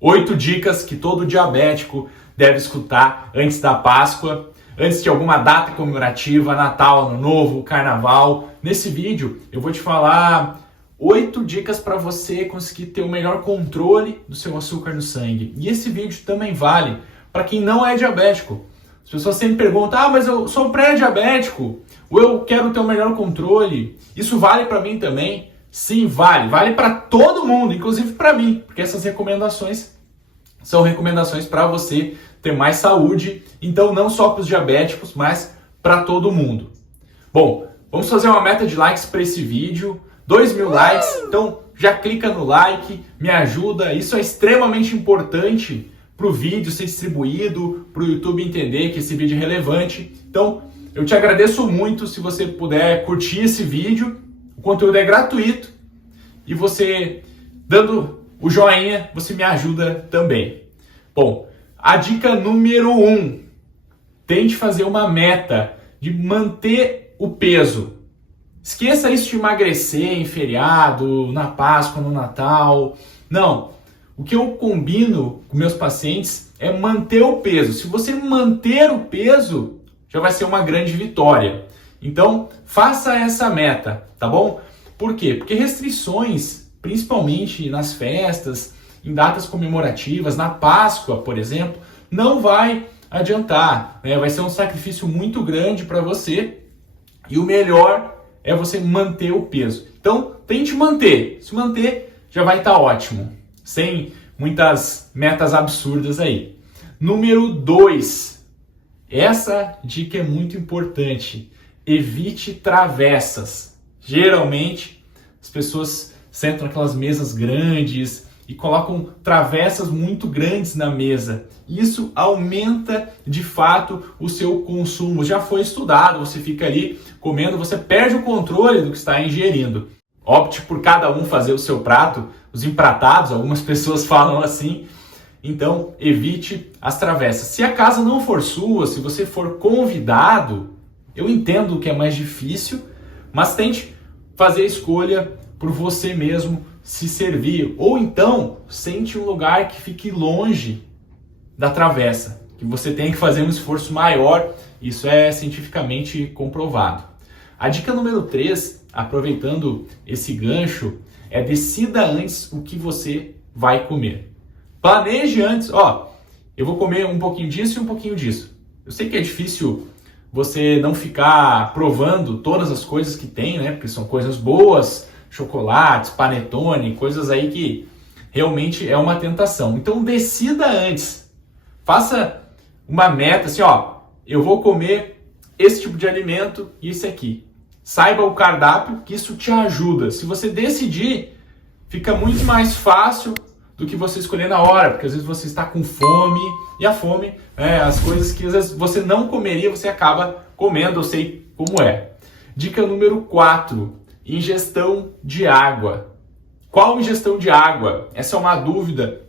8 dicas que todo diabético deve escutar antes da Páscoa, antes de alguma data comemorativa, Natal, Ano Novo, Carnaval. Nesse vídeo eu vou te falar 8 dicas para você conseguir ter o melhor controle do seu açúcar no sangue. E esse vídeo também vale para quem não é diabético. As pessoas sempre perguntam, mas eu sou pré-diabético, ou eu quero ter o melhor controle. Isso vale para mim também? Sim, vale. Vale para todo mundo, inclusive para mim, porque essas recomendações são recomendações para você ter mais saúde, então não só para os diabéticos, mas para todo mundo. Bom, vamos fazer uma meta de likes para esse vídeo, 2.000 likes, então já clica no like, me ajuda, isso é extremamente importante para o vídeo ser distribuído, para o YouTube entender que esse vídeo é relevante. Então, eu te agradeço muito se você puder curtir esse vídeo, o conteúdo é gratuito e você, dando o joinha, você me ajuda também. Bom, a dica número 1, tente fazer uma meta de manter o peso. Esqueça isso de emagrecer em feriado, na Páscoa, no Natal. Não, o que eu combino com meus pacientes é manter o peso. Se você manter o peso, já vai ser uma grande vitória. Então, faça essa meta, tá bom? Por quê? Porque restrições, principalmente nas festas, em datas comemorativas, na Páscoa, por exemplo, não vai adiantar, né? Vai ser um sacrifício muito grande para você e o melhor é você manter o peso. Então, tente manter. Se manter, já vai estar ótimo, sem muitas metas absurdas aí. Número 2, essa dica é muito importante. Evite travessas. Geralmente, as pessoas sentam naquelas mesas grandes e colocam travessas muito grandes na mesa. Isso aumenta, de fato, o seu consumo. Já foi estudado, você fica ali comendo, você perde o controle do que está ingerindo. Opte por cada um fazer o seu prato, os empratados, algumas pessoas falam assim. Então, evite as travessas. Se a casa não for sua, se você for convidado, eu entendo que é mais difícil, mas tente fazer a escolha por você mesmo se servir. Ou então, sente um lugar que fique longe da travessa, que você tem que fazer um esforço maior. Isso é cientificamente comprovado. A dica número 3, aproveitando esse gancho, é decida antes o que você vai comer. Planeje antes, eu vou comer um pouquinho disso e um pouquinho disso. Eu sei que é difícil você não ficar provando todas as coisas que tem, né? Porque são coisas boas, chocolates, panetone, coisas aí que realmente é uma tentação. Então decida antes. Faça uma meta assim, eu vou comer esse tipo de alimento e esse aqui. Saiba o cardápio, que isso te ajuda. Se você decidir, fica muito mais fácil do que você escolher na hora, porque às vezes você está com fome, e a fome, as coisas que às vezes você não comeria, você acaba comendo, eu sei como é. Dica número 4, ingestão de água. Qual ingestão de água? Essa é uma dúvida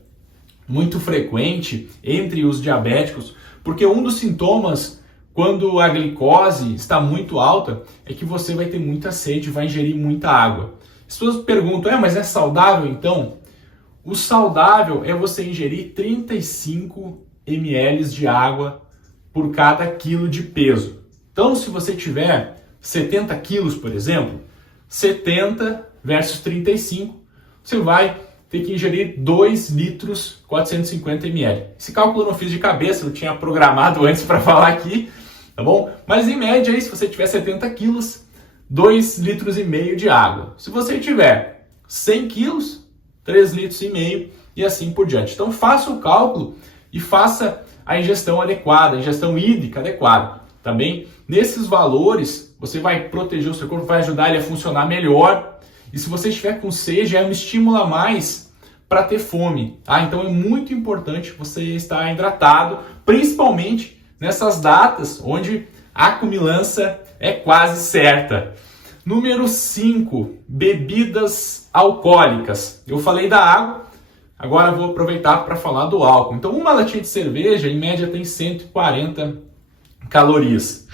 muito frequente entre os diabéticos, porque um dos sintomas quando a glicose está muito alta é que você vai ter muita sede, vai ingerir muita água. As pessoas perguntam, mas é saudável então? O saudável é você ingerir 35 ml de água por cada quilo de peso. Então, se você tiver 70 quilos, por exemplo, 70 versus 35, você vai ter que ingerir 2 litros 450 ml. Esse cálculo eu não fiz de cabeça, eu tinha programado antes para falar aqui, tá bom? Mas em média, aí, se você tiver 70 quilos, 2 litros e meio de água. Se você tiver 100 quilos, 3 litros e meio e assim por diante. Então faça o cálculo e faça a ingestão adequada, a ingestão hídrica adequada, tá bem? Nesses valores, você vai proteger o seu corpo, vai ajudar ele a funcionar melhor. E se você estiver com sede, é um estímulo a mais para ter fome, tá? Então é muito importante você estar hidratado, principalmente nessas datas onde a comilança é quase certa. Número 5, bebidas alcoólicas. Eu falei da água, agora vou aproveitar para falar do álcool. Então, uma latinha de cerveja, em média, tem 140 calorias.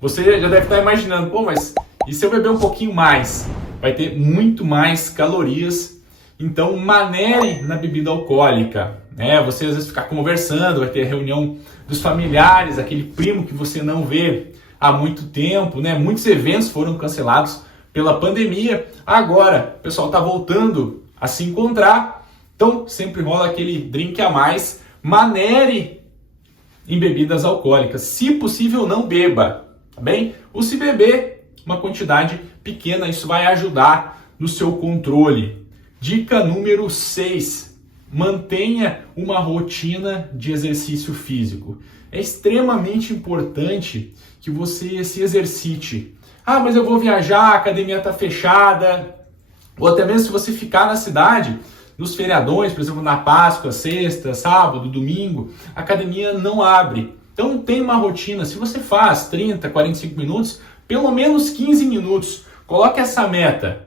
Você já deve estar imaginando, mas e se eu beber um pouquinho mais? Vai ter muito mais calorias Então, manere na bebida alcoólica, né? Você às vezes ficar conversando, vai ter reunião dos familiares, aquele primo que você não vê há muito tempo, né? Muitos eventos foram cancelados pela pandemia. Agora, o pessoal está voltando a se encontrar, então sempre rola aquele drink a mais. Manere em bebidas alcoólicas. Se possível, não beba, tá bem? Ou se beber uma quantidade pequena, isso vai ajudar no seu controle. Dica número 6. Mantenha uma rotina de exercício físico. É extremamente importante que você se exercite. Ah, mas eu vou viajar, a academia está fechada. Ou até mesmo se você ficar na cidade, nos feriadões, por exemplo, na Páscoa, sexta, sábado, domingo, a academia não abre. Então tem uma rotina. Se você faz 30, 45 minutos, pelo menos 15 minutos. Coloque essa meta.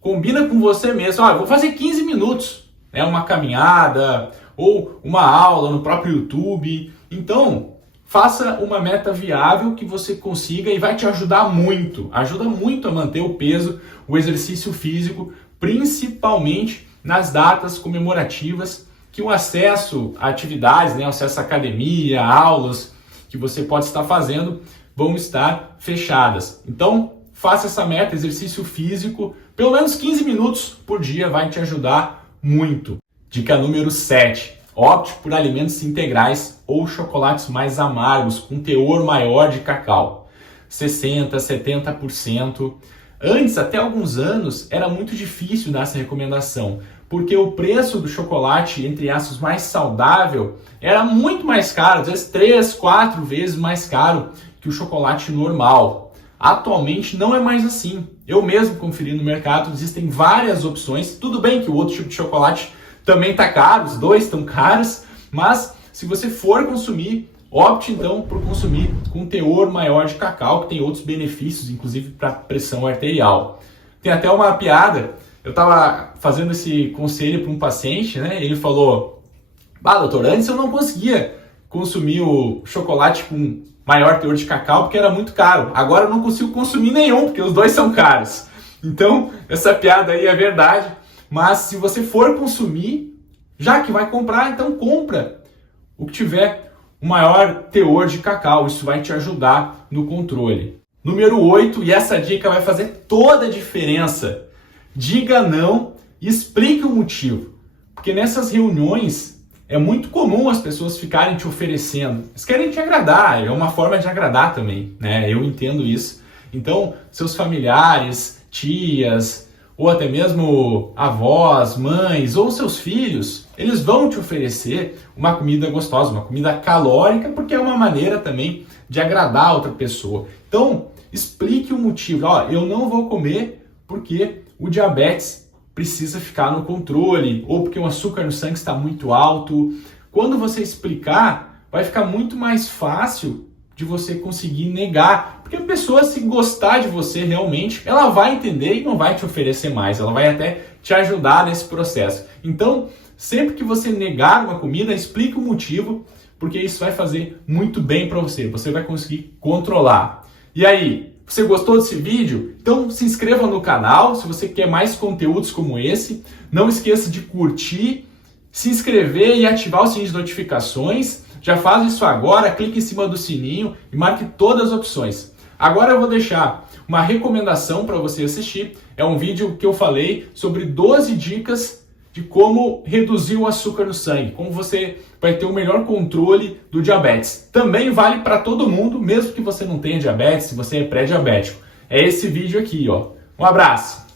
Combina com você mesmo. Eu vou fazer 15 minutos. Uma caminhada ou uma aula no próprio YouTube. Então, faça uma meta viável que você consiga e vai te ajudar muito. Ajuda muito a manter o peso, o exercício físico, principalmente nas datas comemorativas, que o acesso a atividades, o acesso à academia, aulas que você pode estar fazendo, vão estar fechadas. Então, faça essa meta, exercício físico, pelo menos 15 minutos por dia vai te ajudar muito. Dica número 7. Opte por alimentos integrais ou chocolates mais amargos, com teor maior de cacau. 60%, 70%. Antes, até alguns anos, era muito difícil dar essa recomendação, porque o preço do chocolate, entre aspas, mais saudável, era muito mais caro, às vezes 3, 4 vezes mais caro que o chocolate normal. Atualmente não é mais assim. Eu mesmo conferi no mercado, existem várias opções. Tudo bem que o outro tipo de chocolate também está caro, os dois estão caros, mas se você for consumir, opte então por consumir com teor maior de cacau, que tem outros benefícios, inclusive para pressão arterial. Tem até uma piada, eu estava fazendo esse conselho para um paciente, ele falou: doutor, antes eu não conseguia consumir o chocolate com maior teor de cacau porque era muito caro. Agora eu não consigo consumir nenhum, porque os dois são caros. Então, essa piada aí é verdade. Mas se você for consumir, já que vai comprar, então compra o que tiver o maior teor de cacau. Isso vai te ajudar no controle. Número 8, e essa dica vai fazer toda a diferença. Diga não e explique o motivo. Porque nessas reuniões é muito comum as pessoas ficarem te oferecendo. Eles querem te agradar, é uma forma de agradar também, Eu entendo isso. Então, seus familiares, tias, ou até mesmo avós, mães ou seus filhos, eles vão te oferecer uma comida gostosa, uma comida calórica, porque é uma maneira também de agradar a outra pessoa. Então, explique o motivo. Eu não vou comer porque o diabetes precisa ficar no controle, ou porque o açúcar no sangue está muito alto. Quando você explicar, vai ficar muito mais fácil de você conseguir negar, porque a pessoa, se gostar de você realmente, ela vai entender e não vai te oferecer mais, ela vai até te ajudar nesse processo. Então, sempre que você negar uma comida, explique o motivo, porque isso vai fazer muito bem para você, você vai conseguir controlar. E aí, você gostou desse vídeo? Então se inscreva no canal se você quer mais conteúdos como esse. Não esqueça de curtir, se inscrever e ativar o sininho de notificações. Já faz isso agora, clique em cima do sininho e marque todas as opções. Agora eu vou deixar uma recomendação para você assistir. É um vídeo que eu falei sobre 12 dicas de como reduzir o açúcar no sangue, como você vai ter o melhor controle do diabetes. Também vale para todo mundo, mesmo que você não tenha diabetes, se você é pré-diabético. É esse vídeo aqui, ó. Um abraço!